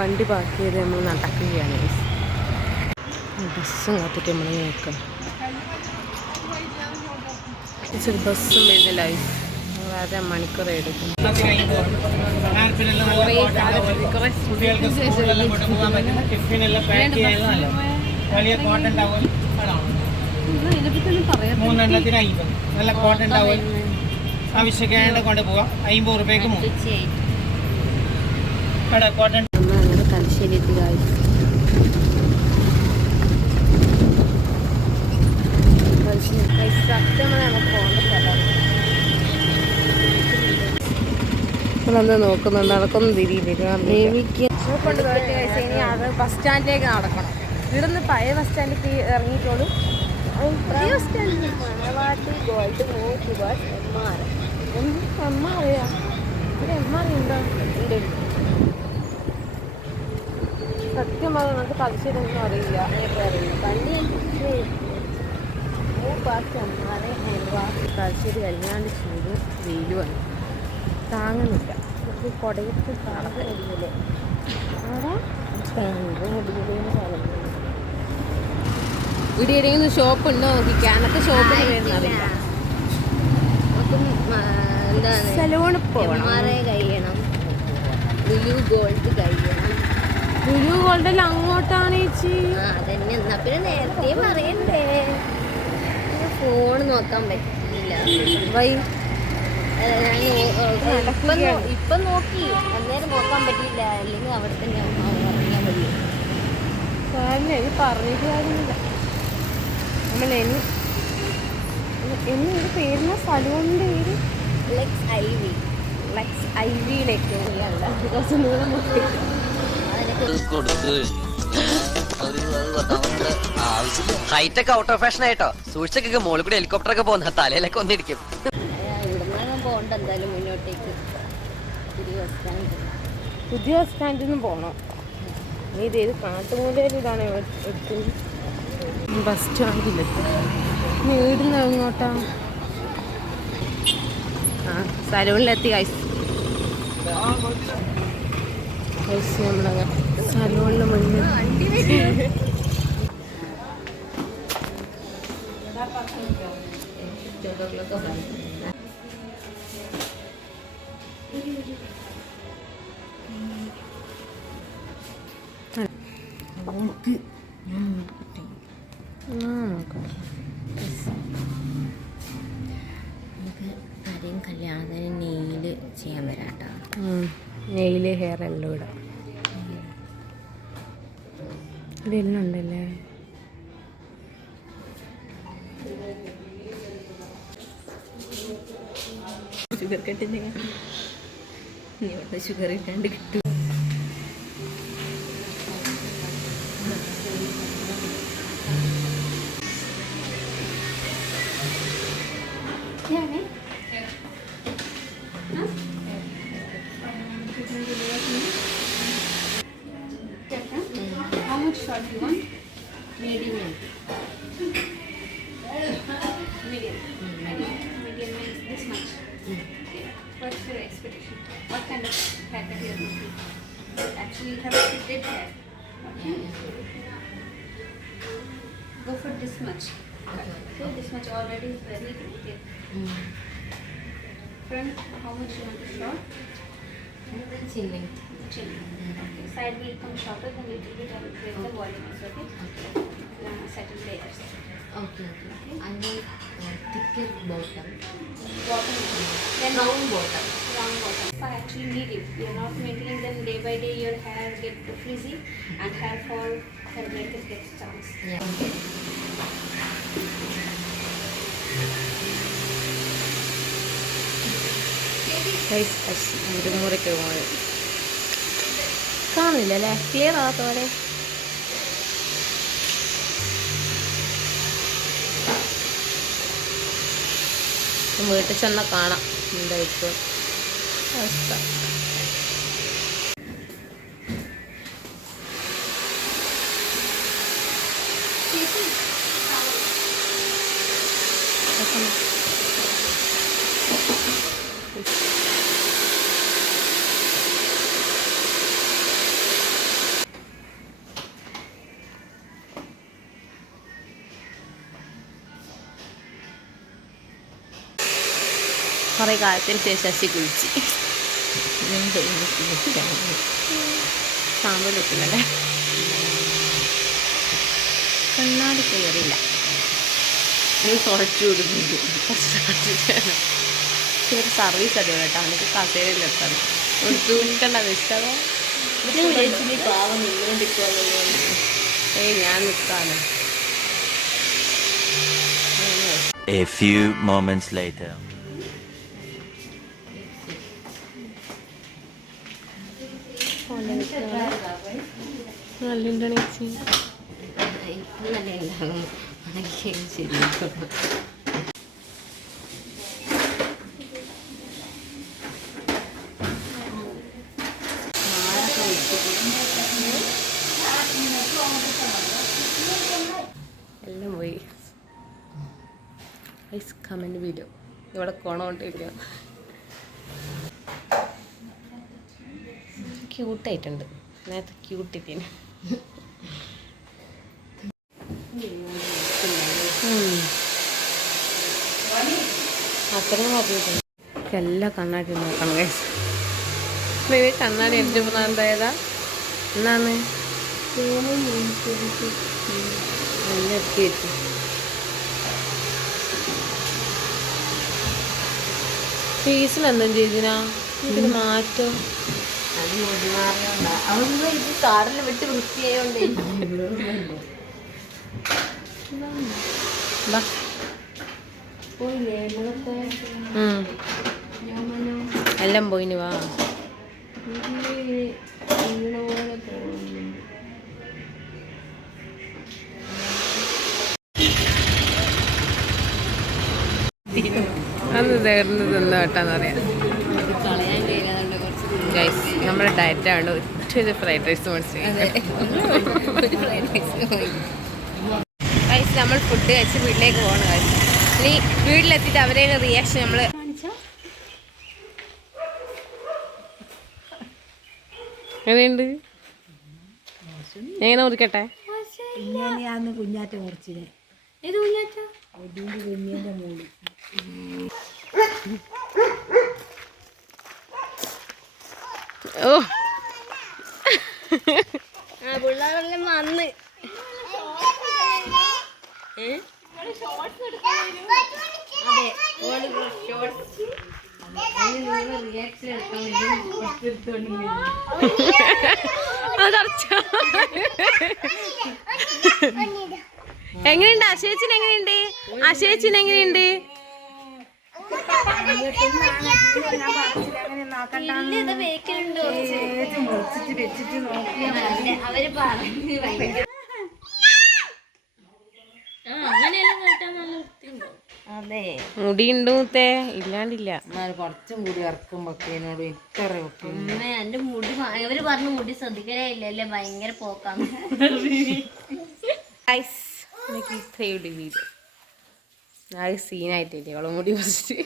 വണ്ടി പാർക്ക് ചെയ്ത് നമ്മൾ നടക്കുകയാണ്. ബസ്സും കാത്തിട്ട് നമ്മൾ നോക്കാം. ബസ്സും വരുന്നില്ല. വേറെ മണിക്കൂർ എടുക്കും. നല്ല കോട്ടൺ ടവൽ ആവശ്യക്കാരുടെ കൊണ്ടുപോകാം. 50 രൂപയ്ക്ക് കോട്ടൺ. അങ്ങനെ തലശ്ശേരി എന്താ നോക്കുന്നുണ്ട്. അതൊക്കൊന്നും തിരിയില്ല. അത് ബസ് സ്റ്റാൻഡിലേക്ക് നടക്കണം. ഇവിടുന്ന് പഴയ ബസ് സ്റ്റാൻഡിലേക്ക് ഇറങ്ങിയിട്ടുള്ളൂ. പുതിയ ബസ് സ്റ്റാൻഡിൽ മണവാട്ടി ഗോൾഡ് നോക്കി ബസ് എം ആർ അറിയാം. ഇവിടെ എം ആർ ഉണ്ടോ? ഉണ്ട്. സത്യം പറഞ്ഞാൽ നമുക്ക് തലശ്ശേരിയൊന്നും അറിയില്ല. പണ്ട് തലശ്ശേരി കല്യാണ്ട് ചൂട് വെയിലുമാണ്. താങ്ങുന്നില്ല. നമുക്ക് കൊടയിട്ട് കാണാൻ കഴിയില്ലേ? അവിടെ ഇവിടെ ഏതെങ്കിലും ഷോപ്പ് ഉണ്ടോ നോക്കിക്കാൻ? അന്നത്തെ ഷോപ്പിൽ വരുന്നറിയില്ല. സലൂണ് പോകണം. കഴിയണം. ലുലു ഗോൾഡ് കഴിയണം. ലുലു ഗോൾഡിൽ അങ്ങോട്ടാണ് ചേച്ചി. അതന്നെ. എന്നാ പിന്നെ നേരത്തെ പറയണ്ടേ. ഫോൺ നോക്കാൻ പറ്റില്ല. വൈ ഇപ്പൊ നോക്കി അന്നേരം നോക്കാൻ പറ്റിയില്ല. അല്ലെങ്കിൽ അവിടെ തന്നെ അറിയാൻ പറ്റില്ല. കാരണം എനിക്ക് പറഞ്ഞിട്ട് കാര്യമില്ല. നമ്മൾ എന്നൊരു പേരിന് സലൂണിൻ്റെ പേര് ലെക്സ് ഐവിയിലേക്ക് കുറച്ച് നീളം നോക്കി ഹൈറ്റൊക്കെ ഔട്ട് ഓഫ് ഫാഷൻ ആയിട്ടോ. സൂക്ഷിച്ചൊക്കെ മോളിൽ കൂടി ഹെലികോപ്റ്റർ ഒക്കെ പോകുന്ന തലയിലൊക്കെ ഒന്നിരിക്കും. പോകണ്ട എന്തായാലും മുന്നോട്ടേക്ക്. പുതിയ ബസ് സ്റ്റാൻഡിൽ നിന്ന് പോകണം. നീ ഇതേത് കാട്ടുമൂലയിൽ ഇതാണ് എടുക്കുന്നത്. ബസ് സ്റ്റാൻഡിലെത്തി. നീ ഇടുന്ന എങ്ങോട്ടാ? സലൂണിലെത്തി. നമ്മളങ്ങനെ സലൂണിന് മുന്നിൽ ആരെയും കല്യാണത്തിന് നെയില് ചെയ്യാൻ വരാട്ടോ. നെയില് ഹെയർ എല്ലാം ഇടാം. ഇതെല്ലാം ഉണ്ടല്ലേ. ഷുഗർ കട്ടിന് ഷുഗർ ഇട്ടാണ്ട് കിട്ടും. How much short you want? Medium. Medium. Medium means this much. Okay. What's your expectation? What kind of haircut you are looking? Actually, you have a fitted hair. Okay. Go for this much. Okay. This much already is very good. Okay. Front, how much you want to short? Chin. Okay. Side will come shorter, then little bit I will create the volume also. Okay. Settle layers. Okay. I want thicker bottom. Bottom. Then Round bottom. Round bottom. For actually medium. You are not maintaining them day by day. Your hair get frizzy and hair fall. Hair breakage gets chance. Yeah. Okay. കാണില്ല അല്ലേ? Clear ആകാത്തോടെ. വീട്ടിൽ ചെന്നാൽ കാണാം എന്തായിരിക്കും അവസ്ഥ. കുറേ കാലത്തിന് ശേഷം ശശി കുളിച്ച് സാമ്പൽ വെക്കുന്നല്ലേ കണ്ണാടി കയറില്ല കുറച്ചു കൊടുക്കുന്നുണ്ട്. ഒരു സർവീസ് അടിപൊളി കേട്ടോ. അവനക്ക് കസേരയിലെത്താണ് ഒരു തൂക്കണ്ടെന്ന് ഇഷ്ടമോ? ഏയ് ഞാൻ നിൽക്കാണ്. A few moments later. നല്ല ഇപ്പം നല്ല ഉണ്ടാകും. ശരി എല്ലാം പോയി. ഐസ് കമൻറ്റ് വീഡിയോ ഇവിടെ കോണോട്ടില്ല. ക്യൂട്ടായിട്ടുണ്ട്. നേരത്തെ ക്യൂട്ടിത്തിന് അത്രയും പറഞ്ഞിട്ടുണ്ട്. എല്ലാം കണ്ണാടി നോക്കണം ഗൈസ്. കണ്ണാടി എൻ്റെ എന്തായതാ എന്നാണ് നല്ല എത്തിയിട്ട് ഫീസിന് എന്തും ചെയ്തിനാ ഇതിന് മാറ്റം. അത് മുടിമാറിയോണ്ടാ. അതൊന്നും ഇത് കാറിൽ വിട്ട് വൃത്തിയായോണ്ടേ. പോയില്ലേ നമ്മളൊക്കെ എല്ലാം പോയിന് വാ. ഇങ്ങനെ പോലെ തോന്നുന്നു. അന്ന് തേർന്നത് എന്താ കേട്ടാന്നറിയാം കളയാൻ കഴിയാതെ കുറച്ച് ഗൈസ്. നമ്മുടെ ഡയറ്റാണ് ഒറ്റ ഫ്രൈഡ് റൈസ് ഗൈസ്. നമ്മൾ ഫുഡ് കഴിച്ച് വീട്ടിലേക്ക് പോകണം ഗൈസ്. ഇനി വീട്ടിലെത്തിയിട്ട് അവരെ റിയാക്ഷൻ നമ്മൾ എങ്ങനെയുണ്ട് എങ്ങനെ മുറിക്കട്ടെ. കുഞ്ഞാറ്റ മുറിച്ചില്ലേ? ഏത് കുഞ്ഞാറ്റ? കുഞ്ഞിന്റെ മൂളി. ഓ പിള്ളേരെല്ലാം വന്ന് എങ്ങനെയുണ്ട് അശേച്ചിന്? എങ്ങനെയുണ്ട് അശേച്ചിന്? എങ്ങനെയുണ്ട്? അവര് പറഞ്ഞു അതെ മുടിയുണ്ട് മുത്തേ ഇല്ലാണ്ടില്ല. കുറച്ചും കൂടി ഇറക്കുമ്പോഴേനോട് ഇത്ര എന്റെ മുടി അവര് പറഞ്ഞു മുടി ശ്രദ്ധിക്കലേ ഇല്ലല്ലേ ഭയങ്കര പോക്കാണ്. വീഡിയോ സീനായിട്ടില്ലേ അവളെ മുടി ഫസ്റ്റ്